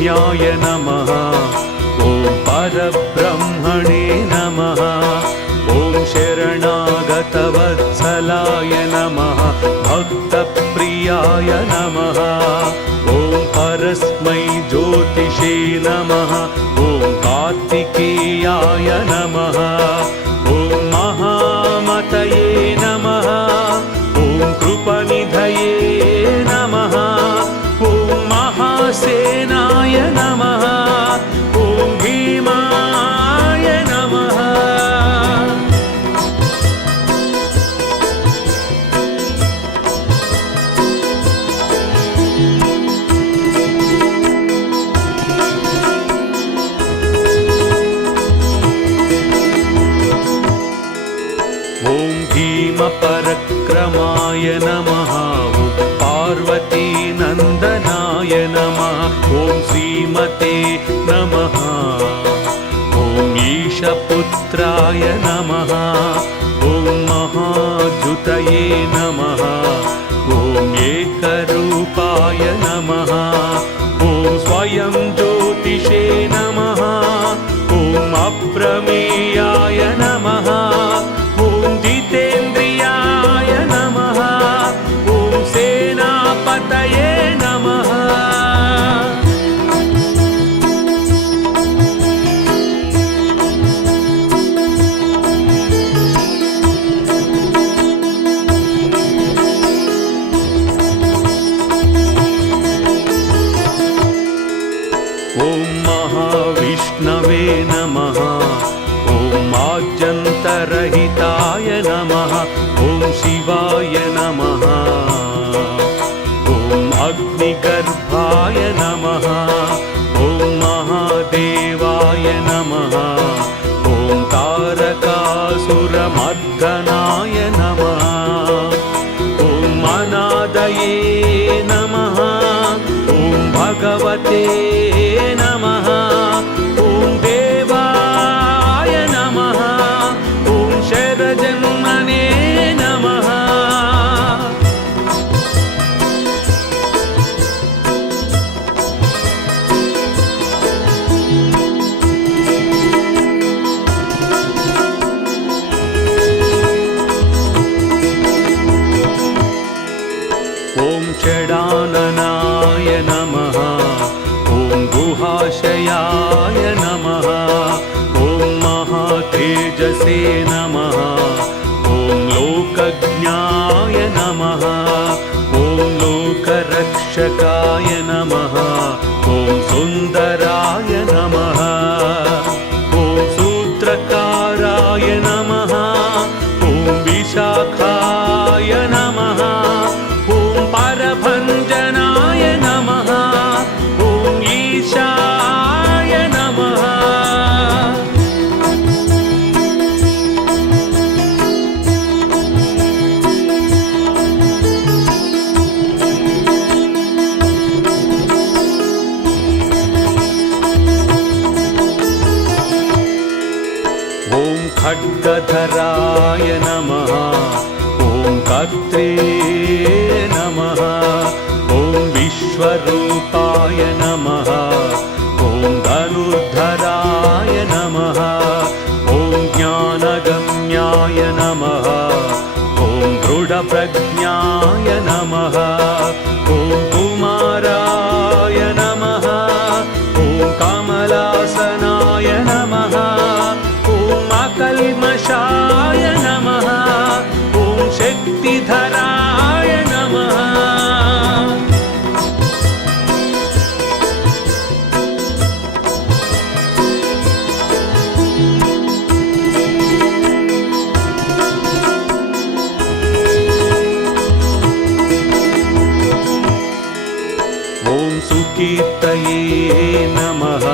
ज्ञानगम्याय नमः। ॐ परब्रह्मणे नमः। ॐ शरणागतवत्सलाय नमः। भक्तप्रियाय नमः। ॐ परस्मै ज्योतिषे नमः। ॐ कार्तिकेयाय नमः। ॐ महामतये नमः। ॐ कृपनिधये नमः। ॐ महासेनाय नमः। ॐ भीमाय नमः। ॐ भीमपरक्रमाय नमः। ॐ पार्वतीनन्दनाय नमः। ॐ श्रीमते नमः। ॐ ईशपुत्राय नमः। ॐ महाद्युतये नमः। ॐ एकरूपाय नमः। ॐ स्वयं ज्योतिषे नमः। ॐ अप्रमेयाय नमः। ॐ जितेन्द्रियाय नमः। ॐ सेनापतये नमः। ॐ महाविष्णवे नमः। ॐ आद्यन्तरहिताय नमः। ॐ शिवाय नमः। ॐ अग्निगर्भाय नमः। ॐ महादेवाय नमः। ॐ तारकासुरमर्दनाय नमः। ॐ अनादये नमः। ॐ भगवते नमः। ॐ देवाय नमः। ॐ शरजन्मने नमः। ॐ षडाननाय नमः। ॐ गुहाशयाय नमः। ॐ महातेजसे नमः। ॐ लोकज्ञाय नमः। ॐ लोकरक्षकाय नमः। ॐ सुन्दराय नमः। ॐ सूत्रकाराय नमः। ॐ विशाखाय नमः। ॐ परभञ्जनाय नमः। ॐ ईशाय नमः। ॐ खड्गधराय नमः। ॐ कर्त्रे नमः। ॐ विश्वरूपाय नमः। ॐ धनुर्धराय नमः। ॐ ज्ञानगम्याय नमः। ॐ दृढप्रज्ञाय नमः। ॐ कुमाराय नमः। ॐ कमलासनाय नमः। ॐ अकल्मषाय नमः। ॐ शक्तिधराय नमः। ॐ सुकीर्तये नमः।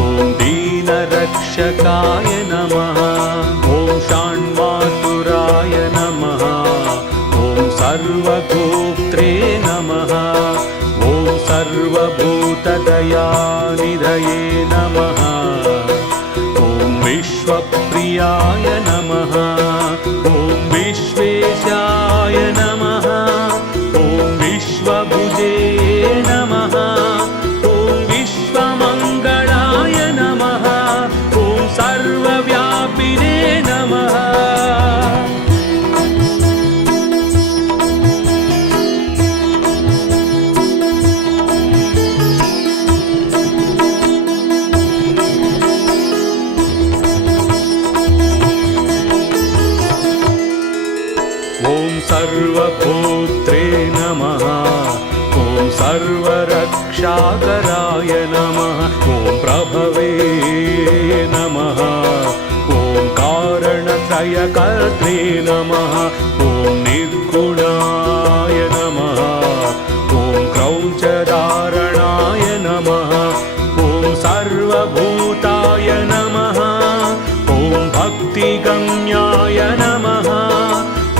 ॐ दीनरक्षकाय नमः। ॐ षण्मातुराय नमः। ॐ सर्वगोत्रे नमः। ॐ सर्वभूतदयानिधये नमः। ॐ विश्वप्रियाय नमः। ॐ विश्वेशाय नमः। ॐ विश्वभुजे नमः। ॐ विश्व सर्वभोक्त्रे नमः ॐ सर्वरक्षाकराय नमः ॐ प्रभवे नमः ॐ कारणत्रयकर्त्रे नमः ॐ निर्गुणाय नमः ॐ क्रौञ्चधारणाय नमः ॐ सर्वभूताय नमः ॐ भक्तिगम्याय नमः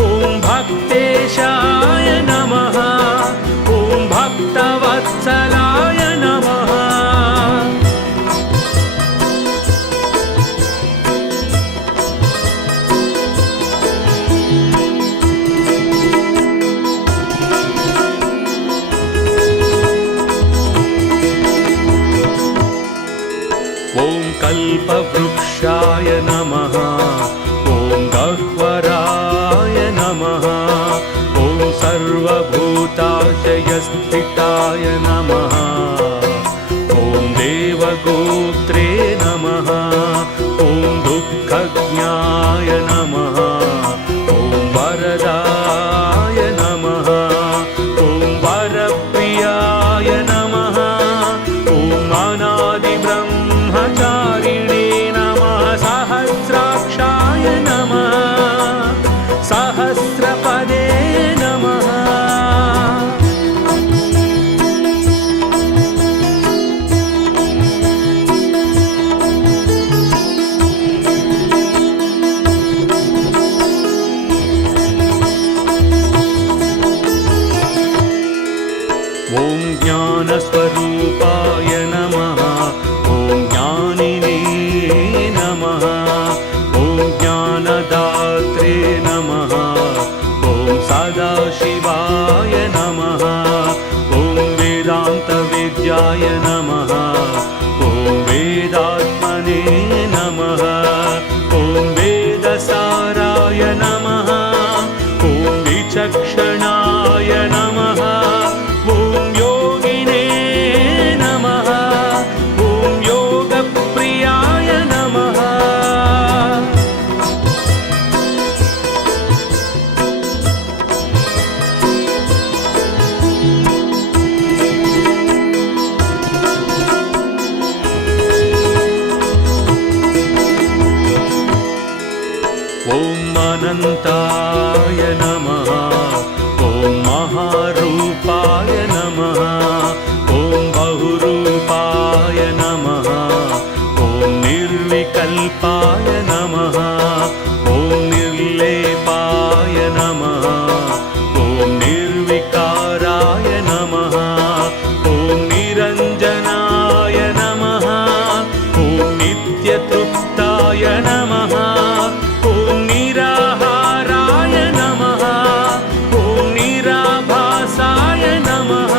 ॐ भक्तेशाय नमः ॐ भक्तवत्सलाय नमः ॐ कल्पवृक्षाय नमः ॐ गह्वराय नमः ॐ सर्वभूताशयस्थिताय नमः ॐ देवगोत्रे नमः ॐ दुःखज्ञाय नमः ॐ वरदाय नमः ॐ वरप्रियाय नमः ॐ अनादिब्रह्मचारिणे नमः सहस्राक्षाय नमः सहस्रपदे नमः ॐ ज्ञानस्वरूपाय नमः ॐ ज्ञानिने नमः ॐ ज्ञानदात्रे नमः ॐ सदाशिवाय नमः ॐ वेदान्तविद्याय नमः ॐ वेदात्मने नमः ॐ वेदसाराय नमः ॐ विचक्षणाय नमः ॐ योगिने नमः ॐ योगप्रियाय नमः ॐ अनन्ताय नमः ॐ महारूपाय नमः ॐ बहुरूपाय नमः ॐ निर्विकल्पाय नमः ॐ निर्लेपाय नमः ॐ निर्विकाराय नमः ॐ निरञ्जनाय नमः ॐ नित्यतृप्ताय नमः ॐ निराहाराय नमः ॐ निराभासाय नमः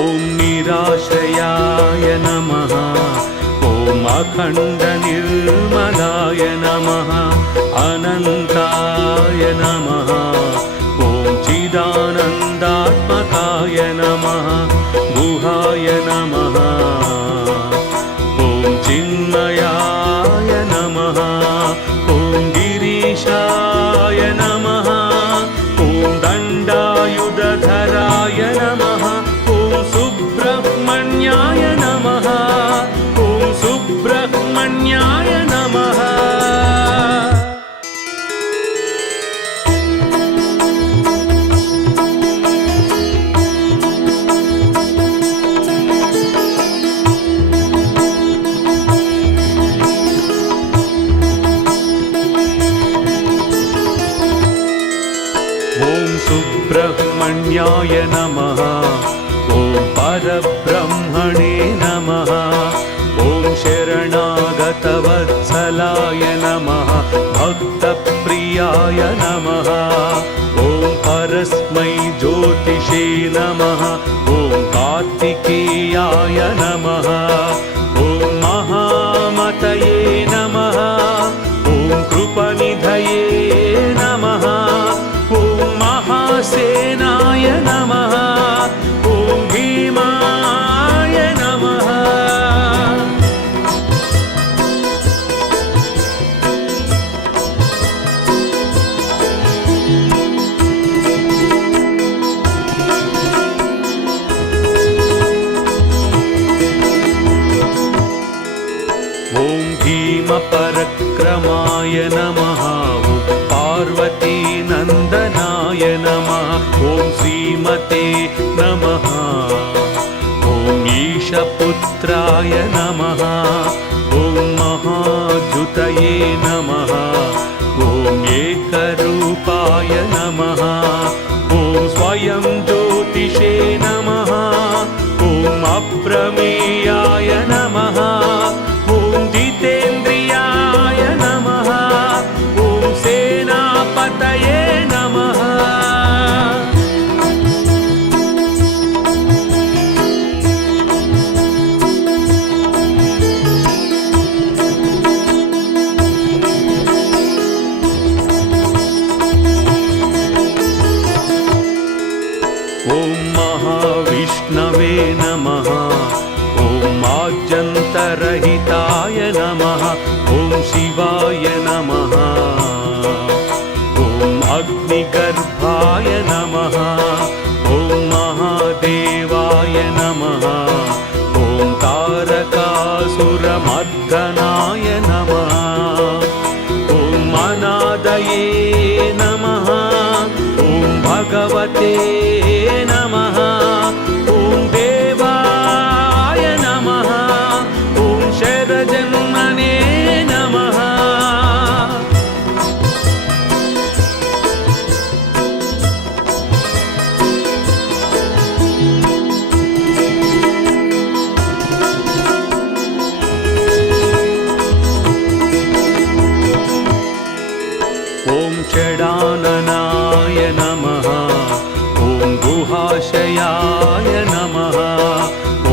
ॐ निराश्रयाय नमः ॐ अखण्डनिर्मलाय नमः अनन्ताय नमः ॐ चिदानन्दात्मकाय नमः गुहाय नमः ॐ चिन्मयाय नमः ॐ गिरीशाय नमः ॐ दण्डायुधधराय नमः ॐ सुब्रह्मण्याय नमः ॐ सुब्रह्मण्याय नमः ॐ सुब्रह्मण्याय नमः ॐ परब्रह्मणे नमः ॐ शरणागतवत्सलाय नमः भक्तप्रियाय नमः ॐ परस्मै ज्योतिषे नमः ॐ कार्तिकेयाय नमः ॐ महामतये नमः ॐ कृपनिधये नमः श्रीमते नमः। ॐ ईशपुत्राय नमः। ॐ महाद्युतये नमः। ॐ एकरूपाय नमः। ॐ स्वयं ज्योतिषे नमः। ॐ अप्रमेयाय नमः। ॐ जितेन्द्रियाय नमः। ॐ सेनापतये नमः। ॐ महाविष्णवे नमः। ॐ आद्यन्तरहिताय नमः। ॐ शिवाय नमः। ॐ अग्निगर्भाय नमः। ॐ महादेवाय नमः। ॐ तारकासुरमर्दनाय नमः। ॐ अनादये नमः। ॐ भगवते नमः। ॐ देवाय नमः। ॐ शरजन्मने नमः। ॐ षडाननाय नमः। ॐ गुहाशयाय नमः।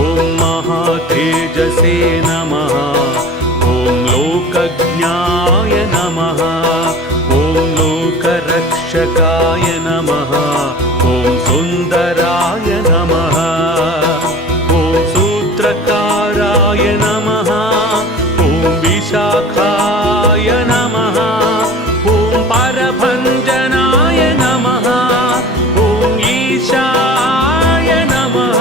ॐ महातेजसे नमः। ॐ लोकज्ञाय नमः। ॐ लोकरक्षकाय नमः। ॐ सुन्दराय नमः। ॐ सूत्रकाराय नमः। ॐ विशाखाय नमः। ॐ परभञ्जनाय नमः। ॐ ईशाय नमः।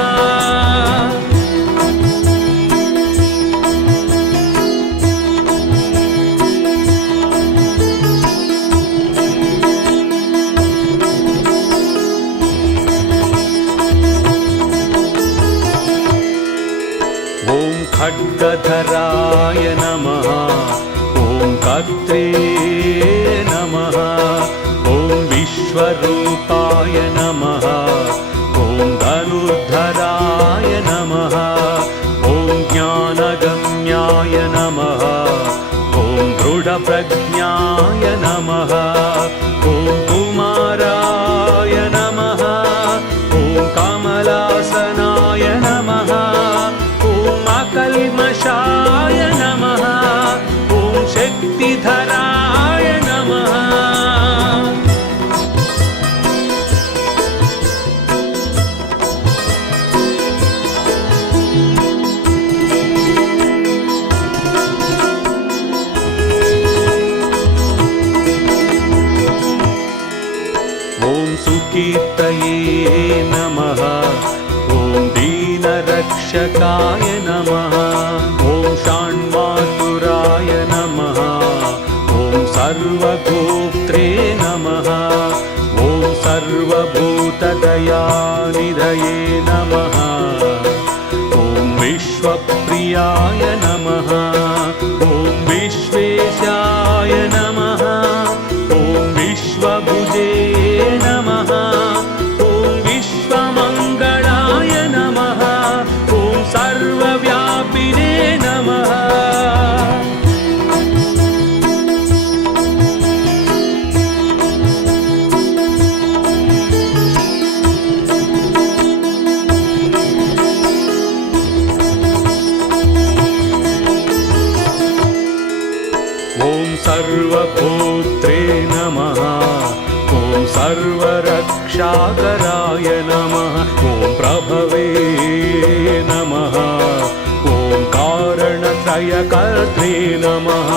ॐ खड्गधराय नमः। ॐ कर्त्रे नमः। ॐ विश्वरूपाय नमः। ॐ धनुर्धराय नमः। ॐ ज्ञानगम्याय नमः। ॐ दृढप्रज्ञाय नमः। ॐ कुमाराय नमः। ॐ कमलासनाय नमः। ॐ अकल्मषाय नमः। ॐ शक्तिधराय नमः। ॐ सुकीर्तये नमः। ॐ दीनरक्षकाय नमः। ॐ षण्मातुराय नमः। ॐ सर्वगोप्त्रे नमः। ॐ सर्वभूतदयानिधये नमः। ॐ विश्वप्रियाय नमः। ॐ विश्वेशाय नमः। ॐ विश्वभुजे नमः। ॐ विश्वमङ्गलाय नमः। ॐ सर्वव्यापिने नमः। ॐ सर्वभूत्रे नमः। ॐ सर्वरक्षाकराय नमः। ॐ प्रभवे नमः। ॐ कारणत्रयकर्त्रे नमः।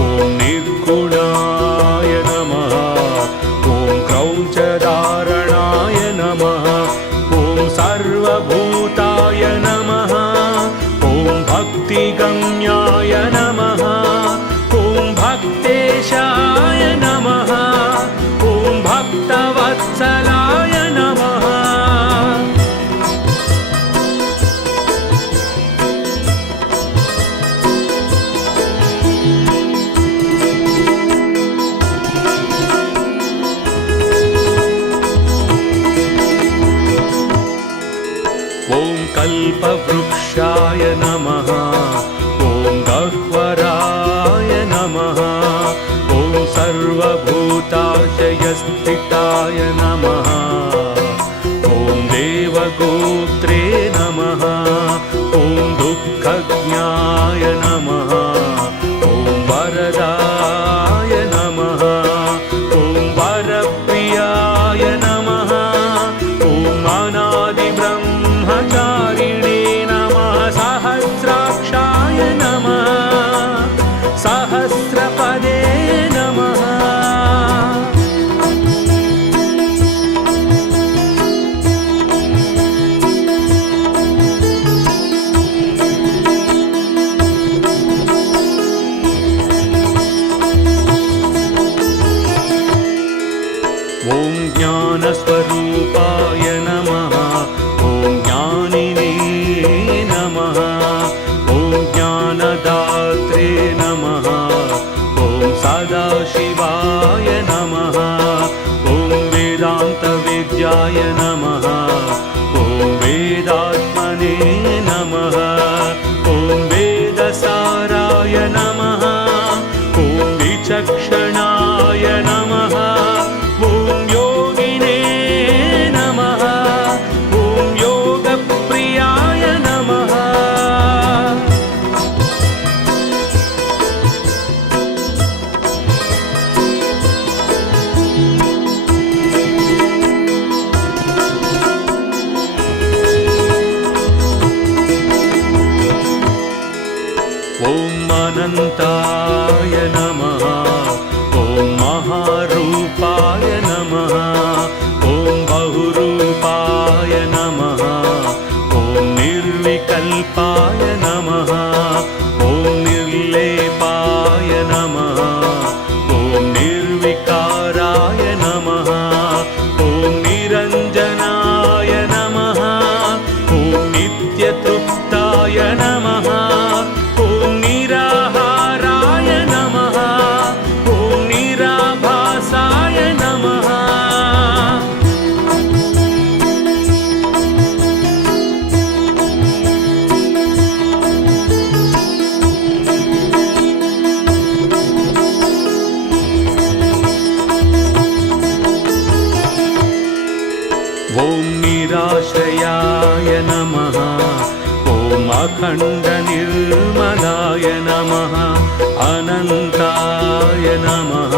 ॐ निर्गुणाय नमः। ॐ क्रौञ्चधारणाय नमः। ॐ सर्वभूताय नमः। ॐ भक्तिगम्याय नमः। ॐ भक्तेशाय नमः। ॐ भक्तवत्सलाय नमः। कल्पवृक्षाय नमः ॐ गह्वराय नमः ॐ सर्वभूताशयस्थिताय नमः ॐ देवगोत्रे नमः ॐ दुःखज्ञाय नमः ॐ वरदाय नमः ॐ वरप्रियाय नमः ॐ अनादिब्रह्मचारिणे नमः सहस्राक्षाय नमः सहस्रपदे नमः ॐ ज्ञानस्वरूपाय नमः ॐ ज्ञानिने नमः ॐ ज्ञानदात्रे नमः ॐ सदाशिवाय नमः ॐ वेदान्तविद्याय नमः ॐ वेदात्मने नमः ॐ वेदसाराय नमः ॐ विचक्षणाय नमः ॐ योगिने नमः ॐ योगप्रियाय नमः ॐ अनन्ताय नमः ॐ महारूपाय नमः ॐ बहुरूपाय नमः ॐ निर्विकल्पाय नमः ॐ निर्लेपाय नमः ॐ निर्विकाराय नमः ॐ निरञ्जनाय नमः ॐ नित्यतृप्ताय नमः ॐ निराहाराय नमः ॐ निराभासाय नमः ॐ निराश्रयाय नमः ॐ अखण्डनिर्मलाय नमः अनन्ताय नमः